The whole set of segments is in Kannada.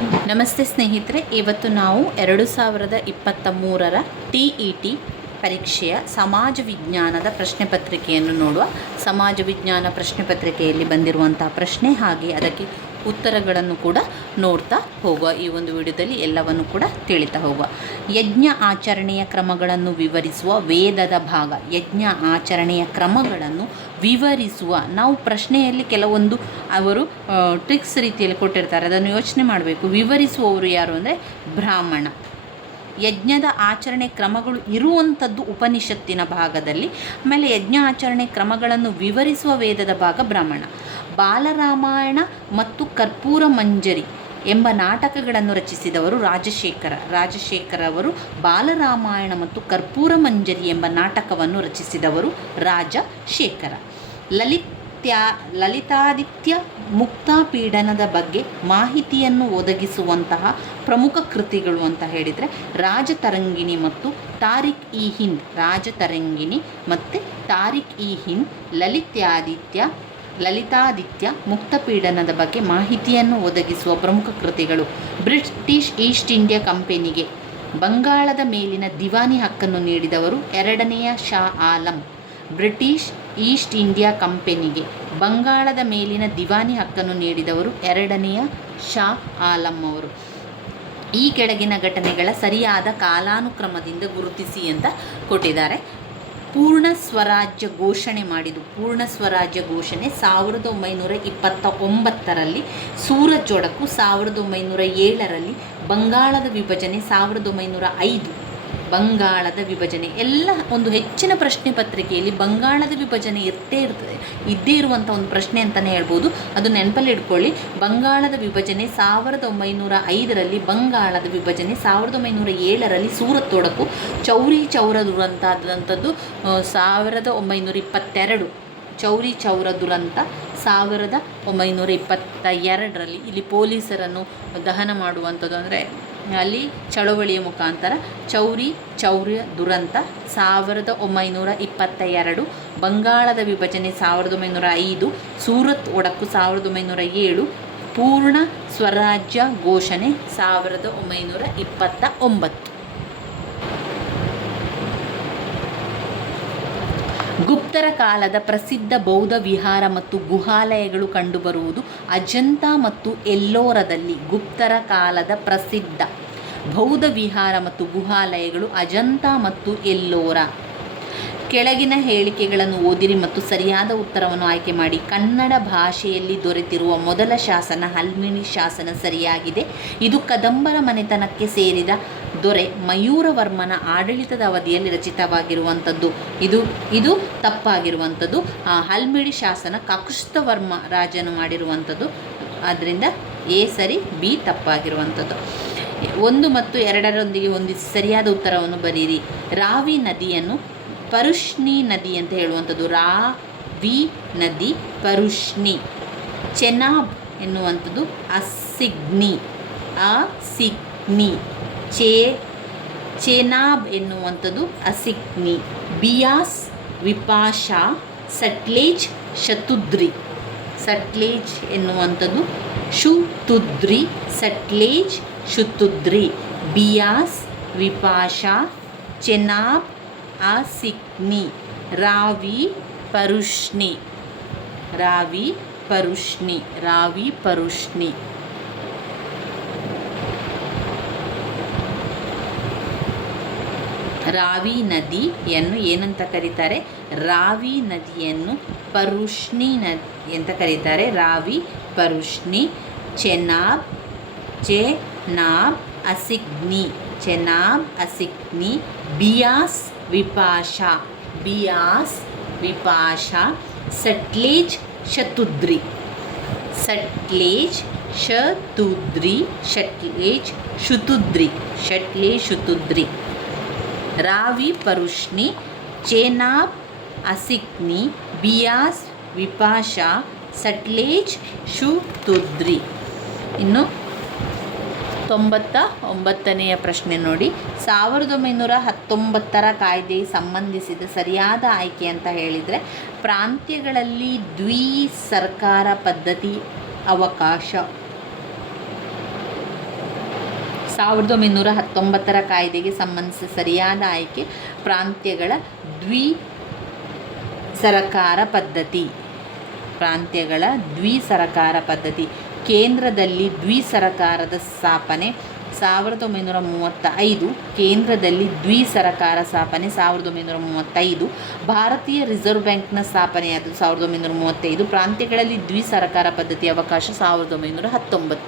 ನಮಸ್ತೆ ಸ್ನೇಹಿತರೆ, ಇವತ್ತು ನಾವು 2023ರ TET ಪರೀಕ್ಷೆಯ ಸಮಾಜ ವಿಜ್ಞಾನದ ಪ್ರಶ್ನೆ ಪತ್ರಿಕೆಯನ್ನು ನೋಡುವ. ಸಮಾಜ ವಿಜ್ಞಾನ ಪ್ರಶ್ನೆ ಪತ್ರಿಕೆಯಲ್ಲಿ ಬಂದಿರುವಂತಹ ಪ್ರಶ್ನೆ ಹಾಗೆ ಅದಕ್ಕೆ ಉತ್ತರಗಳನ್ನು ಕೂಡ ನೋಡ್ತಾ ಹೋಗುವ. ಈ ಒಂದು ವಿಡಿಯೋದಲ್ಲಿ ಎಲ್ಲವನ್ನು ಕೂಡ ತಿಳಿತಾ ಹೋಗುವ. ಯಜ್ಞ ಆಚರಣೆಯ ಕ್ರಮಗಳನ್ನು ವಿವರಿಸುವ ವೇದದ ಭಾಗ. ಯಜ್ಞ ಆಚರಣೆಯ ಕ್ರಮಗಳನ್ನು ವಿವರಿಸುವ, ನಾವು ಪ್ರಶ್ನೆಯಲ್ಲಿ ಕೆಲವೊಂದು ಅವರು ಟ್ರಿಕ್ಸ್ ರೀತಿಯಲ್ಲಿ ಕೊಟ್ಟಿರ್ತಾರೆ, ಅದನ್ನು ಯೋಚನೆ ಮಾಡಬೇಕು. ವಿವರಿಸುವವರು ಯಾರು ಅಂದರೆ ಬ್ರಾಹ್ಮಣ. ಯಜ್ಞದ ಆಚರಣೆ ಕ್ರಮಗಳು ಇರುವಂಥದ್ದು ಉಪನಿಷತ್ತಿನ ಭಾಗದಲ್ಲಿ. ಆಮೇಲೆ ಯಜ್ಞ ಆಚರಣೆ ಕ್ರಮಗಳನ್ನು ವಿವರಿಸುವ ವೇದದ ಭಾಗ ಬ್ರಾಹ್ಮಣ. ಬಾಲರಾಮಾಯಣ ಮತ್ತು ಕರ್ಪೂರ ಮಂಜರಿ ಎಂಬ ನಾಟಕಗಳನ್ನು ರಚಿಸಿದವರು ರಾಜಶೇಖರ ಅವರು ಬಾಲರಾಮಾಯಣ ಮತ್ತು ಕರ್ಪೂರ ಮಂಜರಿ ಎಂಬ ನಾಟಕವನ್ನು ರಚಿಸಿದವರು ರಾಜಶೇಖರ. ಲಲಿತಾದಿತ್ಯ ಮುಕ್ತಾಪೀಡನದ ಬಗ್ಗೆ ಮಾಹಿತಿಯನ್ನು ಒದಗಿಸುವಂತಹ ಪ್ರಮುಖ ಕೃತಿಗಳು ಅಂತ ಹೇಳಿದರೆ ರಾಜತರಂಗಿಣಿ ಮತ್ತು ತಾರಿಕ್-ಇ-ಹಿಂದ್. ರಾಜತರಂಗಿಣಿ ಮತ್ತು ತಾರಿಕ್-ಇ-ಹಿಂದ್. ಲಲಿತಾದಿತ್ಯ ಮುಕ್ತಪೀಡನದ ಬಗ್ಗೆ ಮಾಹಿತಿಯನ್ನು ಒದಗಿಸುವ ಪ್ರಮುಖ ಕೃತಿಗಳು. ಬ್ರಿಟಿಷ್ ಈಸ್ಟ್ ಇಂಡಿಯಾ ಕಂಪನಿಗೆ ಬಂಗಾಳದ ಮೇಲಿನ ದಿವಾನಿ ಹಕ್ಕನ್ನು ನೀಡಿದವರು ಎರಡನೆಯ Shah Alam. British East India ಕಂಪನಿಗೆ ಬಂಗಾಳದ ಮೇಲಿನ ದಿವಾನಿ ಹಕ್ಕನ್ನು ನೀಡಿದವರು ಎರಡನೆಯ ಶಾ ಆಲಂ ಅವರು. ಈ ಕೆಳಗಿನ ಘಟನೆಗಳ ಸರಿಯಾದ ಕಾಲಾನುಕ್ರಮದಿಂದ ಗುರುತಿಸಿ ಅಂತ ಕೊಟ್ಟಿದ್ದಾರೆ. ಪೂರ್ಣ ಸ್ವರಾಜ್ಯ ಘೋಷಣೆ ಮಾಡಿದ್ದು. ಪೂರ್ಣ ಸ್ವರಾಜ್ಯ ಘೋಷಣೆ 1929ರಲ್ಲಿ. ಸೂರತ್ ಒಡಕು 1907ರಲ್ಲಿ. ಬಂಗಾಳದ ವಿಭಜನೆ 1905. ಬಂಗಾಳದ ವಿಭಜನೆ ಎಲ್ಲ ಒಂದು ಹೆಚ್ಚಿನ ಪ್ರಶ್ನೆ ಪತ್ರಿಕೆಯಲ್ಲಿ ಬಂಗಾಳದ ವಿಭಜನೆ ಇದ್ದೇ ಇರುವಂಥ ಒಂದು ಪ್ರಶ್ನೆ ಅಂತಲೇ ಹೇಳ್ಬೋದು. ಅದು ನೆನಪಲ್ಲಿ ಇಟ್ಕೊಳ್ಳಿ. ಬಂಗಾಳದ ವಿಭಜನೆ 1905ರಲ್ಲಿ. ಬಂಗಾಳದ ವಿಭಜನೆ 1907ರಲ್ಲಿ. ಸೂರತ್ ಒಡಕು. ಚೌರಿ ಚೌರ ದುರಂತ ಆದಂಥದ್ದು 1922. ಚೌರಿ ಚೌರ ದುರಂತ 1922ರಲ್ಲಿ. ಇಲ್ಲಿ ಪೊಲೀಸರನ್ನು ದಹನ ಮಾಡುವಂಥದ್ದು, ಅಂದರೆ ಅಲ್ಲಿ ಚಳವಳಿಯ ಮುಖಾಂತರ. ಚೌರಿ ಚೌರ್ಯ ದುರಂತ 1922. ಬಂಗಾಳದ ವಿಭಜನೆ 1905. ಸೂರತ್ ಒಡಕು 1907. ಪೂರ್ಣ ಸ್ವರಾಜ್ಯ ಘೋಷಣೆ 1929. ಗುಪ್ತರ ಕಾಲದ ಪ್ರಸಿದ್ಧ ಬೌದ್ಧ ವಿಹಾರ ಮತ್ತು ಗುಹಾಲಯಗಳು ಕಂಡುಬರುವುದು ಅಜಂತ ಮತ್ತು ಎಲ್ಲೋರದಲ್ಲಿ. ಗುಪ್ತರ ಕಾಲದ ಪ್ರಸಿದ್ಧ ಬೌದ್ಧ ವಿಹಾರ ಮತ್ತು ಗುಹಾಲಯಗಳು ಅಜಂತ ಮತ್ತು ಎಲ್ಲೋರ. ಕೆಳಗಿನ ಹೇಳಿಕೆಗಳನ್ನು ಓದಿರಿ ಮತ್ತು ಸರಿಯಾದ ಉತ್ತರವನ್ನು ಆಯ್ಕೆ ಮಾಡಿ. ಕನ್ನಡ ಭಾಷೆಯಲ್ಲಿ ದೊರೆತಿರುವ ಮೊದಲ ಶಾಸನ ಹಲ್ಮಿಡಿ ಶಾಸನ ಸರಿಯಾಗಿದೆ. ಇದು ಕದಂಬರ ಮನೆತನಕ್ಕೆ ಸೇರಿದ ದೊರೆ ಮಯೂರವರ್ಮನ ಆಡಳಿತದ ಅವಧಿಯಲ್ಲಿ ರಚಿತವಾಗಿರುವಂಥದ್ದು. ಇದು ತಪ್ಪಾಗಿರುವಂಥದ್ದು. ಹಲ್ಮಿಡಿ ಶಾಸನ ಕಾಕುಸ್ಥವರ್ಮ ರಾಜನು ಮಾಡಿರುವಂಥದ್ದು. ಆದ್ದರಿಂದ ಎ ಸರಿ, ಬಿ ತಪ್ಪಾಗಿರುವಂಥದ್ದು. 1 ಮತ್ತು 2ರೊಂದಿಗೆ ಹೊಂದಿಸಿ ಸರಿಯಾದ ಉತ್ತರವನ್ನು ಬರೀರಿ. ರಾವಿ ನದಿಯನ್ನು ಪರುಷ್ಣಿ ನದಿ ಅಂತ ಹೇಳುವಂಥದ್ದು. ರಾವಿ ನದಿ ಪರುಷ್ಣಿ. ಚೆನಾಬ್ ಎನ್ನುವಂಥದ್ದು ಅಸಿಗ್ನಿ. ಚೆನಾಬ್ ಎನ್ನುವಂಥದ್ದು ಅಸಿಗ್ನಿ. ಬಿಯಾಸ್ ವಿಪಾಶಾ. ಸಟ್ಲೇಜ್ ಶತುದ್ರಿ. ಸಟ್ಲೇಜ್ ಎನ್ನುವಂಥದ್ದು ಶುತುದ್ರಿ. ಸಟ್ಲೇಜ್ ಶುತುದ್ರಿ. ಬಿಯಾಸ್ ವಿಪಾಶಾ. ಚೆನಾಬ್ ಅಸಿಗ್ನಿ. ರಾವಿ ಪರುಷ್ಣಿ. ರಾವಿ ಪರುಷ್ಣಿ. ರಾವಿ ಪರುಷ್ಣಿ. ರಾವಿ ನದಿಯನ್ನು ಏನಂತ ಕರೀತಾರೆ? ರಾವಿ ನದಿಯನ್ನು ಪರುಷ್ಣಿ ನದಿ ಅಂತ ಕರೀತಾರೆ. ರಾವಿ ಪರುಷ್ಣಿ. ಚೆನಾಬ್ ಅಸಿಗ್ನಿ. ಚೆನಾಬ್ ಅಸಿಗ್ನಿ. ಬಿಯಾಸ್ ವಿಪಾಶಾ. ಬಿಯಾಸ್ ವಿಪಾಶಾ. ಸಟ್ಲೇಜ್ ಶತುದ್ರಿ. ಸಟ್ಲೇಜ್ ಶತುದ್ರಿ. ಸಟ್ಲೇಜ್ ಶುತುದ್ರಿ. ಸಟ್ಲೇಜ್ ಶುತುದ್ರಿ. ರಾವಿ ಪರುಷ್ಣಿ. ಚೆನಾಬ್ ಅಸಿಗ್ನಿ. ಬಿಯಾಸ್ ವಿಪಾಶಾ. ಸಟ್ಲೇಜ್ ಶುತುದ್ರಿ. ಇನ್ನು 99ನೆಯ ಪ್ರಶ್ನೆ ನೋಡಿ. 1919ರ ಕಾಯ್ದೆಗೆ ಸಂಬಂಧಿಸಿದ ಸರಿಯಾದ ಆಯ್ಕೆ ಅಂತ ಹೇಳಿದರೆ ಪ್ರಾಂತ್ಯಗಳಲ್ಲಿ ದ್ವಿ ಸರ್ಕಾರ ಪದ್ಧತಿ ಅವಕಾಶ. 1919ರ ಕಾಯ್ದೆಗೆ ಸಂಬಂಧಿಸಿದ ಸರಿಯಾದ ಆಯ್ಕೆ ಪ್ರಾಂತ್ಯಗಳ ದ್ವಿಸರಕಾರ ಪದ್ಧತಿ. ಪ್ರಾಂತ್ಯಗಳ ದ್ವಿಸರಕಾರ ಪದ್ಧತಿ. ಕೇಂದ್ರದಲ್ಲಿ ದ್ವಿಸರಕಾರದ ಸ್ಥಾಪನೆ 1935. ಕೇಂದ್ರದಲ್ಲಿ ದ್ವಿಸರಕಾರ ಸ್ಥಾಪನೆ 1935. ಭಾರತೀಯ ರಿಸರ್ವ್ ಬ್ಯಾಂಕ್ನ ಸ್ಥಾಪನೆಯಾದ 1935. ಪ್ರಾಂತ್ಯಗಳಲ್ಲಿ ದ್ವಿಸರಕಾರ ಪದ್ಧತಿ ಅವಕಾಶ 1919.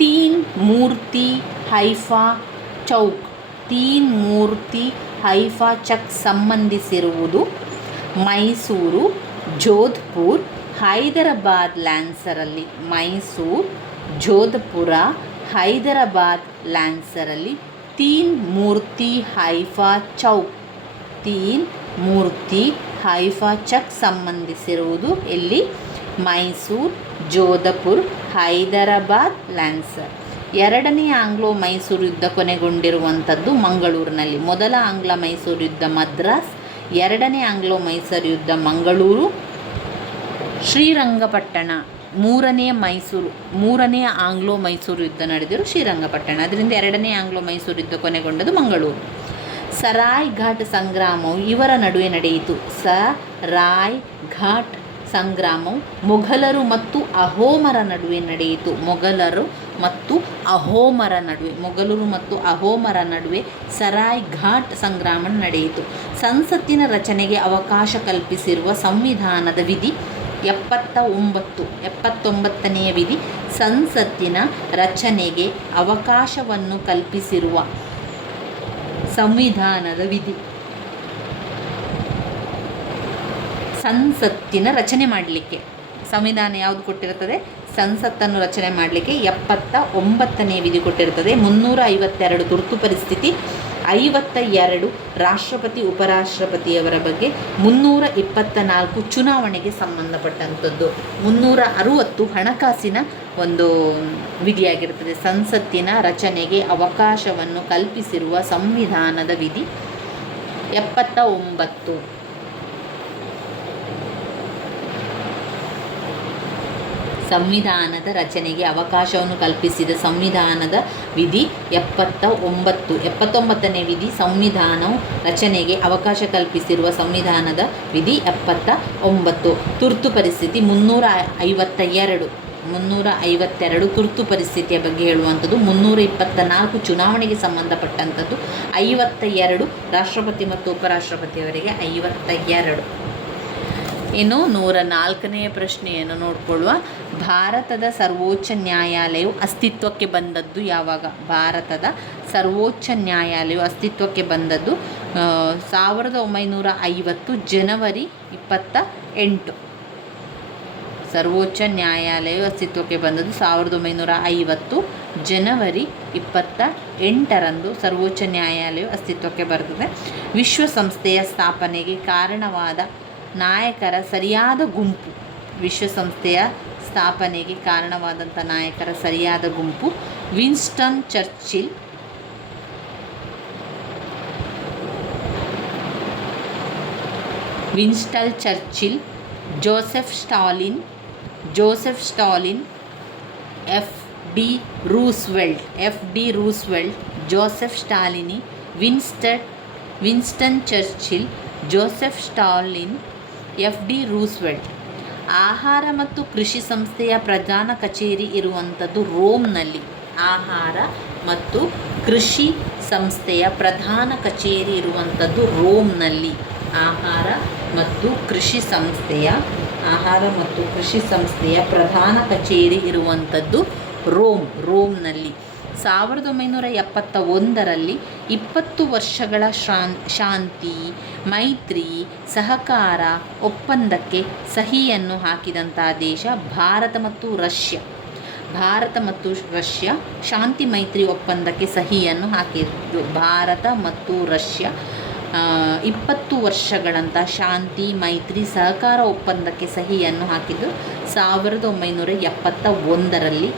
ತೀನ್ ಮೂರ್ತಿ ಹೈಫಾ ಚೌಕ್. ತೀನ್ ಮೂರ್ತಿ ಹೈಫಾ ಚೌಕ್ ಸಂಬಂಧಿಸಿರುವುದು ಮೈಸೂರು, ಜೋಧ್ಪುರ್, ಹೈದರಾಬಾದ್ ಲ್ಯಾನ್ಸರಲ್ಲಿ. ಮೈಸೂರು, ಜೋಧ್ಪುರ, ಹೈದರಾಬಾದ್ ಲ್ಯಾನ್ಸರಲ್ಲಿ ತೀನ್ ಮೂರ್ತಿ ಹೈಫಾ ಚೌಕ್. ತೀನ್ ಮೂರ್ತಿ ಹೈಫಾ ಚೌಕ್ ಸಂಬಂಧಿಸಿರುವುದು ಎಲ್ಲಿ? ಮೈಸೂರು, ಜೋಧಪುರ್, ಹೈದರಾಬಾದ್ ಲ್ಯಾನ್ಸರ್. ಎರಡನೇ ಆಂಗ್ಲೋ ಮೈಸೂರು ಯುದ್ಧ ಕೊನೆಗೊಂಡಿರುವಂಥದ್ದು ಮಂಗಳೂರಿನಲ್ಲಿ. ಮೊದಲ ಆಂಗ್ಲ ಮೈಸೂರು ಯುದ್ಧ ಮದ್ರಾಸ್, ಎರಡನೇ ಆಂಗ್ಲೋ ಮೈಸೂರು ಯುದ್ಧ ಮಂಗಳೂರು, ಶ್ರೀರಂಗಪಟ್ಟಣ. ಮೂರನೇ ಆಂಗ್ಲೋ ಮೈಸೂರು ಯುದ್ಧ ನಡೆದಿರು ಶ್ರೀರಂಗಪಟ್ಟಣ. ಅದರಿಂದ ಎರಡನೇ ಆಂಗ್ಲೋ ಮೈಸೂರು ಯುದ್ಧ ಕೊನೆಗೊಂಡದ್ದು ಮಂಗಳೂರು. ಸರಾಯ್ ಘಾಟ್ ಸಂಗ್ರಾಮವು ಇವರ ನಡುವೆ ನಡೆಯಿತು. ಸರಾಯ್ ಘಾಟ್ ಸಂಗ್ರಾಮವು ಮೊಘಲರು ಮತ್ತು ಅಹೋಮರ ನಡುವೆ ನಡೆಯಿತು. ಮೊಘಲರು ಮತ್ತು ಅಹೋಮರ ನಡುವೆ ಸರಾಯ್ ಘಾಟ್ ಸಂಗ್ರಾಮ ನಡೆಯಿತು. ಸಂಸತ್ತಿನ ರಚನೆಗೆ ಅವಕಾಶ ಕಲ್ಪಿಸಿರುವ ಸಂವಿಧಾನದ ವಿಧಿ 79ನೇ ವಿಧಿ. ಸಂಸತ್ತಿನ ರಚನೆಗೆ ಅವಕಾಶವನ್ನು ಕಲ್ಪಿಸಿರುವ ಸಂವಿಧಾನದ ವಿಧಿ. ಸಂಸತ್ತಿನ ರಚನೆ ಮಾಡಲಿಕ್ಕೆ ಸಂವಿಧಾನ ಯಾವುದು ಕೊಟ್ಟಿರುತ್ತದೆ? ಸಂಸತ್ತನ್ನು ರಚನೆ ಮಾಡಲಿಕ್ಕೆ 79ನೇ ವಿಧಿ ಕೊಟ್ಟಿರುತ್ತದೆ. 352 ತುರ್ತು ಪರಿಸ್ಥಿತಿ, 52 ರಾಷ್ಟ್ರಪತಿ ಉಪರಾಷ್ಟ್ರಪತಿಯವರ ಬಗ್ಗೆ, 324 ಚುನಾವಣೆಗೆ ಸಂಬಂಧಪಟ್ಟಂಥದ್ದು, 360 ಹಣಕಾಸಿನ ಒಂದು ವಿಧಿಯಾಗಿರುತ್ತದೆ. ಸಂಸತ್ತಿನ ರಚನೆಗೆ ಅವಕಾಶವನ್ನು ಕಲ್ಪಿಸಿರುವ ಸಂವಿಧಾನದ ವಿಧಿ 79. ಸಂವಿಧಾನದ ರಚನೆಗೆ ಅವಕಾಶವನ್ನು ಕಲ್ಪಿಸಿದ ಸಂವಿಧಾನದ ವಿಧಿ 79. 79ನೇ ವಿಧಿ ಸಂವಿಧಾನವು ರಚನೆಗೆ ಅವಕಾಶ ಕಲ್ಪಿಸಿರುವ ಸಂವಿಧಾನದ ವಿಧಿ 79. ತುರ್ತು ಪರಿಸ್ಥಿತಿ 352 ತುರ್ತು ಪರಿಸ್ಥಿತಿಯ ಬಗ್ಗೆ ಹೇಳುವಂಥದ್ದು. 324 ಚುನಾವಣೆಗೆ ಸಂಬಂಧಪಟ್ಟಂಥದ್ದು. 52 ರಾಷ್ಟ್ರಪತಿ ಮತ್ತು ಉಪರಾಷ್ಟ್ರಪತಿಯವರಿಗೆ 52. ಇನ್ನು 104ನೆಯ ಪ್ರಶ್ನೆಯನ್ನು ನೋಡಿಕೊಳ್ಳುವ. ಭಾರತದ ಸರ್ವೋಚ್ಚ ನ್ಯಾಯಾಲಯವು ಅಸ್ತಿತ್ವಕ್ಕೆ ಬಂದದ್ದು ಯಾವಾಗ? ಭಾರತದ ಸರ್ವೋಚ್ಚ ನ್ಯಾಯಾಲಯವು ಅಸ್ತಿತ್ವಕ್ಕೆ ಬಂದದ್ದು 1950 ಜನವರಿ 28. ಸರ್ವೋಚ್ಚ ನ್ಯಾಯಾಲಯವು ಅಸ್ತಿತ್ವಕ್ಕೆ ಬಂದದ್ದು 1950 ಜನವರಿ 28ರಂದು ಸರ್ವೋಚ್ಚ ನ್ಯಾಯಾಲಯವು ಅಸ್ತಿತ್ವಕ್ಕೆ ಬರುತ್ತದೆ. ವಿಶ್ವಸಂಸ್ಥೆಯ ಸ್ಥಾಪನೆಗೆ ಕಾರಣವಾದ ನಾಯಕರ ಸರಿಯಾದ ಗುಂಪು. ವಿಶ್ವಸಂಸ್ಥೆಯ ಸ್ಥಾಪನೆಗೆ ಕಾರಣವಾದಂಥ ನಾಯಕರ ಸರಿಯಾದ ಗುಂಪು Winston Churchill, Joseph Stalin, F D Roosevelt, Joseph ಸ್ಟಾಲಿನಿ, Winston Churchill, Joseph Stalin, F D Roosevelt. ಆಹಾರ ಮತ್ತು ಕೃಷಿ ಸಂಸ್ಥೆಯ ಪ್ರಧಾನ ಕಚೇರಿ ಇರುವಂಥದ್ದು ರೋಮ್ನಲ್ಲಿ. ಆಹಾರ ಮತ್ತು ಕೃಷಿ ಸಂಸ್ಥೆಯ ಪ್ರಧಾನ ಕಚೇರಿ ಇರುವಂಥದ್ದು ರೋಮ್ನಲ್ಲಿ. ಆಹಾರ ಮತ್ತು ಕೃಷಿ ಸಂಸ್ಥೆಯ ಪ್ರಧಾನ ಕಚೇರಿ ಇರುವಂಥದ್ದು ರೋಮ್ನಲ್ಲಿ. 1971ರಲ್ಲಿ 20 ವರ್ಷಗಳ ಶಾಂತಿ, ಮೈತ್ರಿ, ಸಹಕಾರ ಒಪ್ಪಂದಕ್ಕೆ ಸಹಿಯನ್ನು ಹಾಕಿದಂಥ ದೇಶ ಭಾರತ ಮತ್ತು ರಷ್ಯಾ ಶಾಂತಿ ಮೈತ್ರಿ ಒಪ್ಪಂದಕ್ಕೆ ಸಹಿಯನ್ನು ಹಾಕಿದ್ದು. ಭಾರತ ಮತ್ತು ರಷ್ಯಾ 20 ವರ್ಷಗಳಂಥ ಶಾಂತಿ ಮೈತ್ರಿ ಸಹಕಾರ ಒಪ್ಪಂದಕ್ಕೆ ಸಹಿಯನ್ನು ಹಾಕಿದ್ದು 1971ರಲ್ಲಿ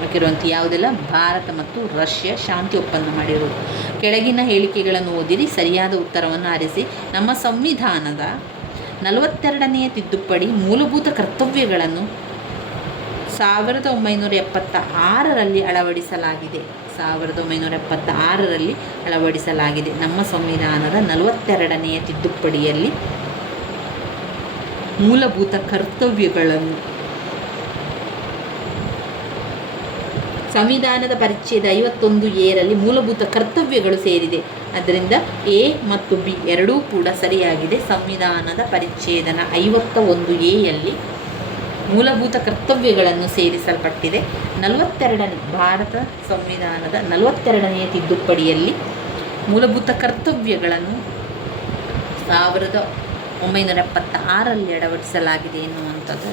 ಹಾಕಿರುವಂಥ ಯಾವುದೆಲ್ಲ? ಭಾರತ ಮತ್ತು ರಷ್ಯಾ ಶಾಂತಿ ಒಪ್ಪಂದ ಮಾಡಿರುವುದು. ಕೆಳಗಿನ ಹೇಳಿಕೆಗಳನ್ನು ಓದಿರಿ, ಸರಿಯಾದ ಉತ್ತರವನ್ನು ಆರಿಸಿ. ನಮ್ಮ ಸಂವಿಧಾನದ 42ನೆಯ ತಿದ್ದುಪಡಿ ಮೂಲಭೂತ ಕರ್ತವ್ಯಗಳನ್ನು 1976ರಲ್ಲಿ ಅಳವಡಿಸಲಾಗಿದೆ. 1976ರಲ್ಲಿ ಅಳವಡಿಸಲಾಗಿದೆ. ನಮ್ಮ ಸಂವಿಧಾನದ 42ನೆಯ ತಿದ್ದುಪಡಿಯಲ್ಲಿ ಮೂಲಭೂತ ಕರ್ತವ್ಯಗಳನ್ನು ಸಂವಿಧಾನದ ಪರಿಚ್ಛೇದ 51A ಮೂಲಭೂತ ಕರ್ತವ್ಯಗಳು ಸೇರಿದೆ. ಅದರಿಂದ ಎ ಮತ್ತು ಬಿ ಎರಡೂ ಕೂಡ ಸರಿಯಾಗಿದೆ. ಸಂವಿಧಾನದ ಪರಿಚ್ಛೇದನ 51Aಯಲ್ಲಿ ಮೂಲಭೂತ ಕರ್ತವ್ಯಗಳನ್ನು ಸೇರಿಸಲ್ಪಟ್ಟಿದೆ. ಭಾರತ ಸಂವಿಧಾನದ 42ನೆಯ ತಿದ್ದುಪಡಿಯಲ್ಲಿ ಮೂಲಭೂತ ಕರ್ತವ್ಯಗಳನ್ನು 1976ರಲ್ಲಿ ಅಳವಡಿಸಲಾಗಿದೆ ಎನ್ನುವಂಥದ್ದು.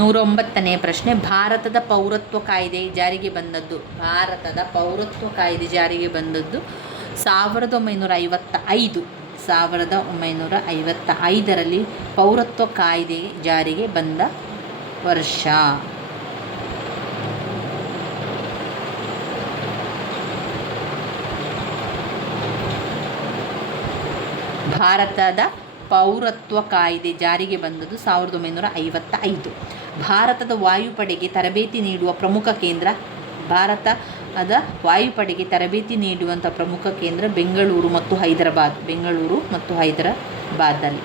109ನೇ ಪ್ರಶ್ನೆ, ಭಾರತದ ಪೌರತ್ವ ಕಾಯ್ದೆ ಜಾರಿಗೆ ಬಂದದ್ದು 1955. 1955ರಲ್ಲಿ ಪೌರತ್ವ ಕಾಯ್ದೆ ಜಾರಿಗೆ ಬಂದ ವರ್ಷ. ಭಾರತದ ಪೌರತ್ವ ಕಾಯ್ದೆ ಜಾರಿಗೆ ಬಂದದ್ದು 1955. ಭಾರತದ ವಾಯುಪಡೆಗೆ ತರಬೇತಿ ನೀಡುವ ಪ್ರಮುಖ ಕೇಂದ್ರ ಭಾರತದ ವಾಯುಪಡೆಗೆ ತರಬೇತಿ ನೀಡುವಂಥ ಪ್ರಮುಖ ಕೇಂದ್ರ ಬೆಂಗಳೂರು ಮತ್ತು ಹೈದರಾಬಾದಲ್ಲಿ.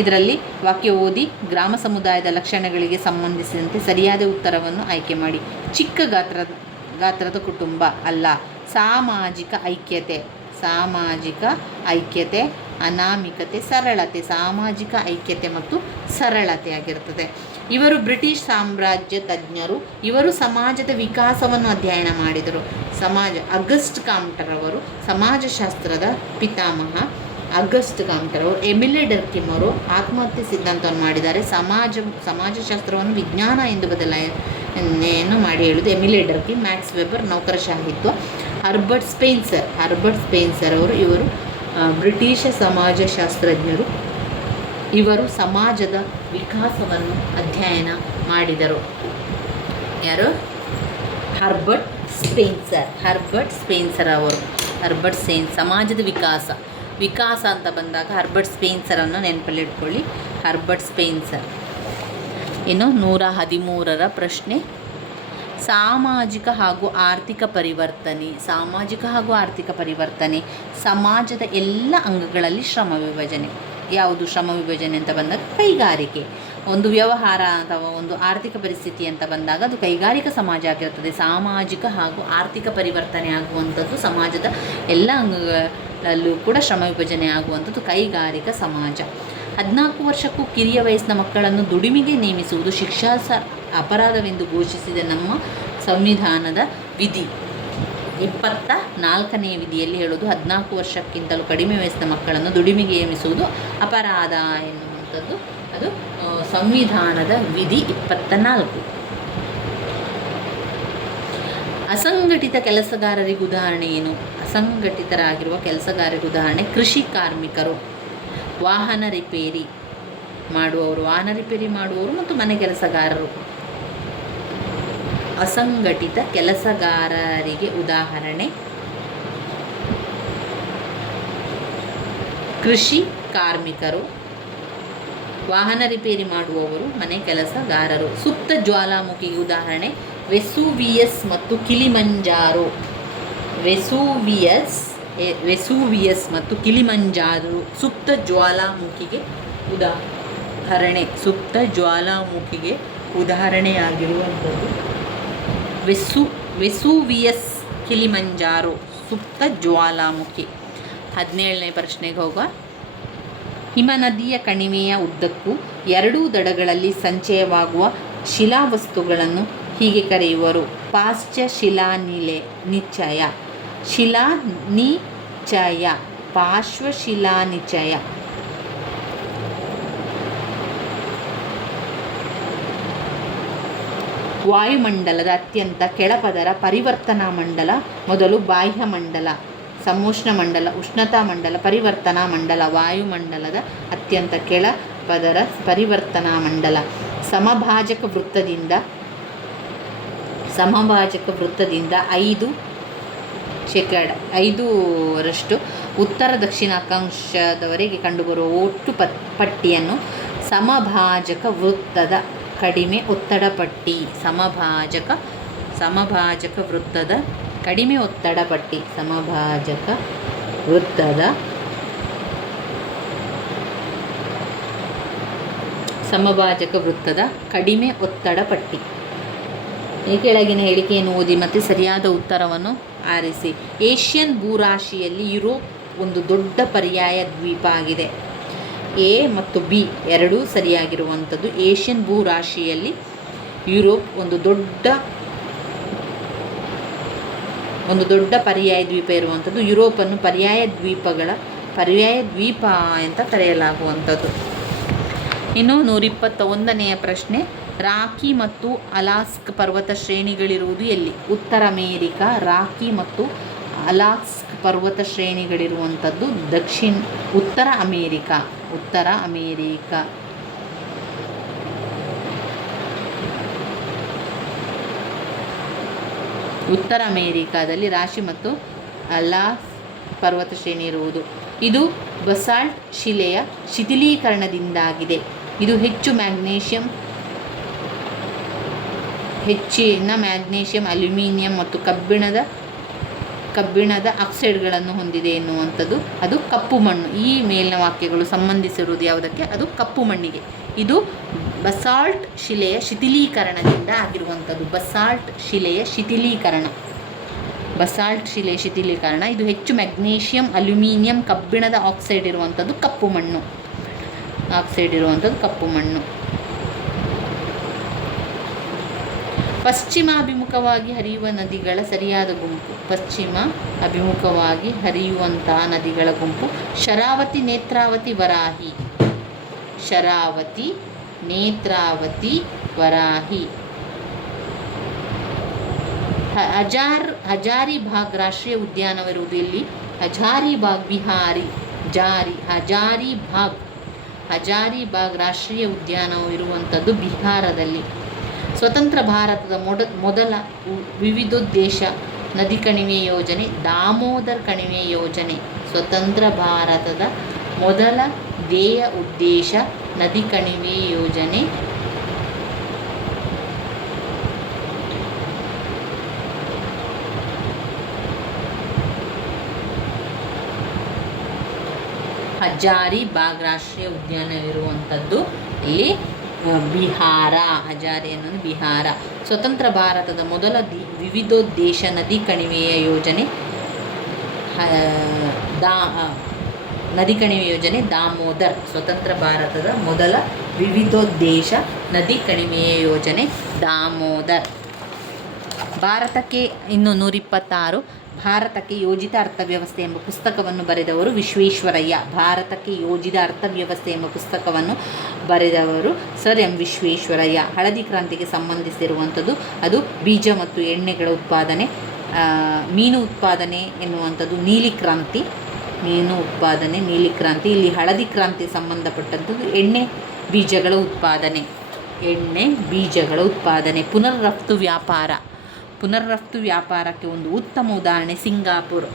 ಇದರಲ್ಲಿ ವಾಕ್ಯ ಓದಿ ಗ್ರಾಮ ಸಮುದಾಯದ ಲಕ್ಷಣಗಳಿಗೆ ಸಂಬಂಧಿಸಿದಂತೆ ಸರಿಯಾದ ಉತ್ತರವನ್ನು ಆಯ್ಕೆ ಮಾಡಿ. ಚಿಕ್ಕ ಗಾತ್ರದ ಕುಟುಂಬ ಅಲ್ಲ. ಸಾಮಾಜಿಕ ಐಕ್ಯತೆ, ಅನಾಮಿಕತೆ, ಸರಳತೆ. ಸಾಮಾಜಿಕ ಐಕ್ಯತೆ ಮತ್ತು ಸರಳತೆ ಆಗಿರುತ್ತದೆ. ಇವರು ಬ್ರಿಟಿಷ್ ಸಾಮ್ರಾಜ್ಯ ತಜ್ಞರು. ಇವರು ಸಮಾಜದ ವಿಕಾಸವನ್ನು ಅಧ್ಯಯನ ಮಾಡಿದರು. ಅಗಸ್ಟ್ ಕಾಮ್ಟರ್ ಅವರು ಸಮಾಜಶಾಸ್ತ್ರದ ಪಿತಾಮಹ. ಅಗಸ್ಟ್ ಕಾಮ್ಟರ್ ಅವರು. ಎಮಿಲೆ ಡರ್ಕಿಮ್ ಅವರು ಆತ್ಮಹತ್ಯೆ ಸಿದ್ಧಾಂತವನ್ನು ಮಾಡಿದ್ದಾರೆ. ಸಮಾಜಶಾಸ್ತ್ರವನ್ನು ವಿಜ್ಞಾನ ಎಂದು ಬದಲಾವಣೆಯನ್ನು ಮಾಡಿ ಹೇಳುವುದು ಎಮಿಲೆ ಡರ್ಕಿಮ್. ಮ್ಯಾಕ್ಸ್ ವೆಬರ್ ನೌಕರಶಾಹಿತ್ವ. ಹರ್ಬರ್ಟ್ ಸ್ಪೆನ್ಸರ್ ಅವರು ಇವರು ಬ್ರಿಟಿಷ್ ಸಮಾಜಶಾಸ್ತ್ರಜ್ಞರು. ಇವರು ಸಮಾಜದ ವಿಕಾಸವನ್ನು ಅಧ್ಯಯನ ಮಾಡಿದರು. ಯಾರು? ಹರ್ಬರ್ಟ್ ಸ್ಪೆನ್ಸರ್ ಅವರು. ಸಮಾಜದ ವಿಕಾಸ ಅಂತ ಬಂದಾಗ ಹರ್ಬರ್ಟ್ ಸ್ಪೆನ್ಸರನ್ನು ನೆನಪಲ್ಲಿಟ್ಕೊಳ್ಳಿ. Herbert Spencer. ಇನ್ನು 113ರ ಪ್ರಶ್ನೆ, ಸಾಮಾಜಿಕ ಹಾಗೂ ಆರ್ಥಿಕ ಪರಿವರ್ತನೆ. ಸಮಾಜದ ಎಲ್ಲ ಅಂಗಗಳಲ್ಲಿ ಶ್ರಮ ವಿಭಜನೆ. ಯಾವುದು ಶ್ರಮ ವಿಭಜನೆ ಅಂತ ಬಂದಾಗ ಕೈಗಾರಿಕೆ. ಒಂದು ವ್ಯವಹಾರ ಅಥವಾ ಒಂದು ಆರ್ಥಿಕ ಪರಿಸ್ಥಿತಿ ಅಂತ ಬಂದಾಗ ಅದು ಕೈಗಾರಿಕಾ ಸಮಾಜ ಆಗಿರುತ್ತದೆ. ಸಾಮಾಜಿಕ ಹಾಗೂ ಆರ್ಥಿಕ ಪರಿವರ್ತನೆ ಆಗುವಂಥದ್ದು ಸಮಾಜದ ಎಲ್ಲ ಅಂಗಗಳಲ್ಲೂ ಕೂಡ ಶ್ರಮ ವಿಭಜನೆ ಆಗುವಂಥದ್ದು ಕೈಗಾರಿಕಾ ಸಮಾಜ. 14 ವರ್ಷಕ್ಕೂ ಕಿರಿಯ ವಯಸ್ಸಿನ ಮಕ್ಕಳನ್ನು ದುಡಿಮೆಗೆ ನೇಮಿಸುವುದು ಶಿಕ್ಷಾರ್ಹ ಅಪರಾಧವೆಂದು ಘೋಷಿಸಿದ ನಮ್ಮ ಸಂವಿಧಾನದ ವಿಧಿ 24ನೇ ವಿಧಿಯಲ್ಲಿ ಹೇಳೋದು 14 ವರ್ಷಕ್ಕಿಂತಲೂ ಕಡಿಮೆ ವಯಸ್ಸಿನ ಮಕ್ಕಳನ್ನು ದುಡಿಮೆಗೆ ನೇಮಿಸುವುದು ಅಪರಾಧ ಎನ್ನುವಂಥದ್ದು. ಅದು ಸಂವಿಧಾನದ ವಿಧಿ 24. ಅಸಂಘಟಿತ ಕೆಲಸಗಾರರಿಗೆ ಉದಾಹರಣೆ ಏನು? ಅಸಂಘಟಿತರಾಗಿರುವ ಕೆಲಸಗಾರರಿಗೆ ಉದಾಹರಣೆ ಕೃಷಿ ಕಾರ್ಮಿಕರು, ವಾಹನ ರಿಪೇರಿ ಮಾಡುವವರು ಮತ್ತು ಮನೆ ಕೆಲಸಗಾರರು. ಅಸಂಘಟಿತ ಕೆಲಸಗಾರರಿಗೆ ಉದಾಹರಣೆ ಕೃಷಿ ಕಾರ್ಮಿಕರು, ವಾಹನ ರಿಪೇರಿ ಮಾಡುವವರು, ಮನೆ ಕೆಲಸಗಾರರು. ಸುಪ್ತ ಜ್ವಾಲಾಮುಖಿಗೆ ಉದಾಹರಣೆ ವೆಸೂವಿಯಸ್ ಮತ್ತು ಕಿಲಿಮಂಜಾರೋ. ವೆಸೂವಿಯಸ್ ಮತ್ತು ಕಿಲಿಮಂಜಾರೋ ಸುಪ್ತ ಜ್ವಾಲಾಮುಖಿಗೆ ಉದಾಹರಣೆಯಾಗಿರುವಂಥದ್ದು. ವೆಸೂವಿಯಸ್, ಕಿಲಿಮಂಜಾರೋ ಸುಪ್ತ ಜ್ವಾಲಾಮುಖಿ. 17ನೇ ಪ್ರಶ್ನೆಗೆ ಹೋಗುವ. ಹಿಮನದಿಯ ಕಣಿವೆಯ ಉದ್ದಕ್ಕೂ ಎರಡೂ ದಡಗಳಲ್ಲಿ ಸಂಚಯವಾಗುವ ಶಿಲಾವಸ್ತುಗಳನ್ನು ಹೀಗೆ ಕರೆಯುವರು. ಪಾರ್ಶ್ವ ಶಿಲಾನಿಚಯ, ಪಾರ್ಶ್ವ ಶಿಲಾನಿಚಯ. ವಾಯುಮಂಡಲದ ಅತ್ಯಂತ ಕೆಳಪದರ ಪರಿವರ್ತನಾ ಮಂಡಲ. ಮೊದಲು ಬಾಹ್ಯ ಮಂಡಲ, ಸಮೋಷ್ಣ ಮಂಡಲ, ಉಷ್ಣತಾ ಮಂಡಲ, ಪರಿವರ್ತನಾ ಮಂಡಲ. ವಾಯುಮಂಡಲದ ಅತ್ಯಂತ ಕೆಳಪದರ ಪರಿವರ್ತನಾ ಮಂಡಲ. ಸಮಭಾಜಕ ವೃತ್ತದಿಂದ 5 5% ಉತ್ತರ ದಕ್ಷಿಣ ಅಕ್ಷಾಂಶದವರೆಗೆ ಕಂಡುಬರುವ ಒಟ್ಟು ಪಟ್ಟಿಯನ್ನು ಸಮಭಾಜಕ ವೃತ್ತದ ಕಡಿಮೆ ಒತ್ತಡ ಪಟ್ಟಿ. ಸಮಭಾಜಕ ವೃತ್ತದ ಕಡಿಮೆ ಒತ್ತಡ ಪಟ್ಟಿ. ಸಮಭಾಜಕ ವೃತ್ತದ ಕಡಿಮೆ ಒತ್ತಡ ಪಟ್ಟಿ. ಈ ಕೆಳಗಿನ ಹೇಳಿಕೆಯನ್ನು ಓದಿ ಮತ್ತು ಸರಿಯಾದ ಉತ್ತರವನ್ನು ಆರಿಸಿ. ಏಷ್ಯನ್ ಭೂರಾಶಿಯಲ್ಲಿ ಯುರೋಪ್ ಒಂದು ದೊಡ್ಡ ಪರ್ಯಾಯ ದ್ವೀಪ ಆಗಿದೆ. ಎ ಮತ್ತು ಬಿ ಎರಡೂ ಸರಿಯಾಗಿರುವಂಥದ್ದು. ಏಷ್ಯನ್ ಭೂರಾಶಿಯಲ್ಲಿ ಯುರೋಪ್ ಒಂದು ದೊಡ್ಡ ಪರ್ಯಾಯ ದ್ವೀಪ ಇರುವಂಥದ್ದು. ಯುರೋಪನ್ನು ಪರ್ಯಾಯ ದ್ವೀಪ ಅಂತ ಕರೆಯಲಾಗುವಂಥದ್ದು. ಇನ್ನು 121ನೆಯ ಪ್ರಶ್ನೆ, ರಾಕಿ ಮತ್ತು ಅಲಾಸ್ಕ್ ಪರ್ವತ ಶ್ರೇಣಿಗಳಿರುವುದು ಎಲ್ಲಿ? ಉತ್ತರ ಅಮೇರಿಕಾ. ರಾಕಿ ಮತ್ತು ಅಲಾಸ್ಕ್ ಪರ್ವತ ಶ್ರೇಣಿಗಳಿರುವಂಥದ್ದು ಉತ್ತರ ಅಮೇರಿಕಾ. ಉತ್ತರ ಅಮೇರಿಕಾದಲ್ಲಿ ರಾಶಿ ಮತ್ತು ಅಲಾಸ್ ಪರ್ವತ ಶ್ರೇಣಿ ಇರುವುದು. ಇದು ಬಸಾಲ್ಟ್ ಶಿಲೆಯ ಶಿಥಿಲೀಕರಣದಿಂದಾಗಿದೆ. ಇದು ಹೆಚ್ಚಿನ ಮ್ಯಾಗ್ನೀಷಿಯಂ, ಅಲ್ಯೂಮಿನಿಯಂ ಮತ್ತು ಕಬ್ಬಿಣದ ಆಕ್ಸೈಡ್ಗಳನ್ನು ಹೊಂದಿದೆ ಎನ್ನುವಂಥದ್ದು. ಅದು ಕಪ್ಪು ಮಣ್ಣು. ಈ ಮೇಲಿನ ವಾಕ್ಯಗಳು ಸಂಬಂಧಿಸಿರುವುದು ಯಾವುದಕ್ಕೆ? ಅದು ಕಪ್ಪು ಮಣ್ಣಿಗೆ. ಇದು ಬಸಾಲ್ಟ್ ಶಿಲೆಯ ಶಿಥಿಲೀಕರಣದಿಂದ ಆಗಿರುವಂಥದ್ದು. ಬಸಾಲ್ಟ್ ಶಿಲೆಯ ಶಿಥಿಲೀಕರಣ. ಇದು ಹೆಚ್ಚು ಮ್ಯಾಗ್ನೀಷಿಯಂ, ಅಲ್ಯೂಮಿನಿಯಂ, ಕಬ್ಬಿಣದ ಆಕ್ಸೈಡ್ ಇರುವಂಥದ್ದು ಕಪ್ಪು ಮಣ್ಣು. ಪಶ್ಚಿಮ ಅಭಿಮುಖವಾಗಿ ಹರಿಯುವ ನದಿಗಳ ಸರಿಯಾದ ಗುಂಪು. ಪಶ್ಚಿಮ ಅಭಿಮುಖವಾಗಿ ಹರಿಯುವಂತಹ ನದಿಗಳ ಗುಂಪು ಶರಾವತಿ, ನೇತ್ರಾವತಿ, ವರಾಹಿ. ಹಜಾರಿಬಾಗ್ ರಾಷ್ಟ್ರೀಯ ಉದ್ಯಾನವಿರುವುದು ಇಲ್ಲಿ? ಹಜಾರಿಬಾಗ್ ರಾಷ್ಟ್ರೀಯ ಉದ್ಯಾನವು ಇರುವಂಥದ್ದು ಬಿಹಾರದಲ್ಲಿ. ಸ್ವತಂತ್ರ ಭಾರತದ ಮೊದಲ ವಿವಿಧೋದ್ದೇಶ ನದಿ ಕಣಿವೆ ಯೋಜನೆ ದಾಮೋದರ್ ಕಣಿವೆ ಯೋಜನೆ. ಸ್ವತಂತ್ರ ಭಾರತದ ಮೊದಲ ಧ್ಯೇಯ ಉದ್ದೇಶ ನದಿ ಕಣಿವೆ ಯೋಜನೆ ಹಜಾರಿಬಾಗ್ ರಾಷ್ಟ್ರೀಯ ಉದ್ಯಾನವಿರುವಂಥದ್ದು ಇಲ್ಲಿ ಬಿಹಾರ. ಹಜಾರಿ ಅನ್ನೋದು ಬಿಹಾರ. ಸ್ವತಂತ್ರ ಭಾರತದ ಮೊದಲ ವಿವಿಧೋದ್ದೇಶ ನದಿ ಕಣಿವೆಯ ಯೋಜನೆ ದಾಮೋದರ್. ಸ್ವತಂತ್ರ ಭಾರತದ ಮೊದಲ ವಿವಿಧೋದ್ದೇಶ ನದಿ ಕಣಿವೆಯ ಯೋಜನೆ ದಾಮೋದರ್. ಭಾರತಕ್ಕೆ ಇನ್ನು 126 ಭಾರತಕ್ಕೆ ಯೋಜಿತ ಅರ್ಥವ್ಯವಸ್ಥೆ ಎಂಬ ಪುಸ್ತಕವನ್ನು ಬರೆದವರು ವಿಶ್ವೇಶ್ವರಯ್ಯ. ಭಾರತಕ್ಕೆ ಯೋಜಿತ ಅರ್ಥವ್ಯವಸ್ಥೆ ಎಂಬ ಪುಸ್ತಕವನ್ನು ಬರೆದವರು ಸರ್ ಎಂ ವಿಶ್ವೇಶ್ವರಯ್ಯ. ಹಳದಿ ಕ್ರಾಂತಿಗೆ ಸಂಬಂಧಿಸಿರುವಂಥದ್ದು ಅದು ಬೀಜ ಮತ್ತು ಎಣ್ಣೆಗಳ ಉತ್ಪಾದನೆ. ಮೀನು ಉತ್ಪಾದನೆ ಎನ್ನುವಂಥದ್ದು ನೀಲಿ ಕ್ರಾಂತಿ. ಇಲ್ಲಿ ಹಳದಿ ಕ್ರಾಂತಿ ಸಂಬಂಧಪಟ್ಟಂಥದ್ದು ಎಣ್ಣೆ ಬೀಜಗಳ ಉತ್ಪಾದನೆ. ಪುನರ್ರಫ್ತು ವ್ಯಾಪಾರಕ್ಕೆ ಒಂದು ಉತ್ತಮ ಉದಾಹರಣೆ ಸಿಂಗಾಪುರ್.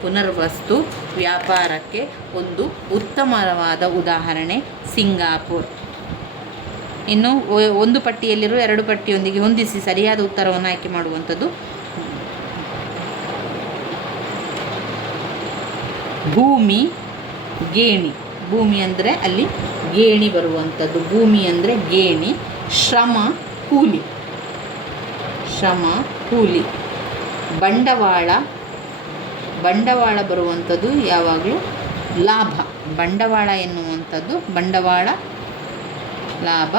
ಪುನರ್ವಸ್ತು ವ್ಯಾಪಾರಕ್ಕೆ ಒಂದು ಉತ್ತಮವಾದ ಉದಾಹರಣೆ ಸಿಂಗಾಪುರ್. ಇನ್ನು ಒಂದು ಪಟ್ಟಿಯಲ್ಲಿರುವ ಎರಡು ಪಟ್ಟಿಯೊಂದಿಗೆ ಹೊಂದಿಸಿ ಸರಿಯಾದ ಉತ್ತರವನ್ನು ಆಯ್ಕೆ ಮಾಡುವಂಥದ್ದು. ಭೂಮಿ ಗೇಣಿ. ಭೂಮಿ ಅಂದರೆ ಅಲ್ಲಿ ಗೇಣಿ ಬರುವಂಥದ್ದು. ಭೂಮಿ ಅಂದರೆ ಗೇಣಿ. ಶ್ರಮ ಕೂಲಿ. ಬಂಡವಾಳ ಬರುವಂಥದ್ದು ಯಾವಾಗಲೂ ಲಾಭ. ಬಂಡವಾಳ ಎನ್ನುವಂಥದ್ದು ಲಾಭ.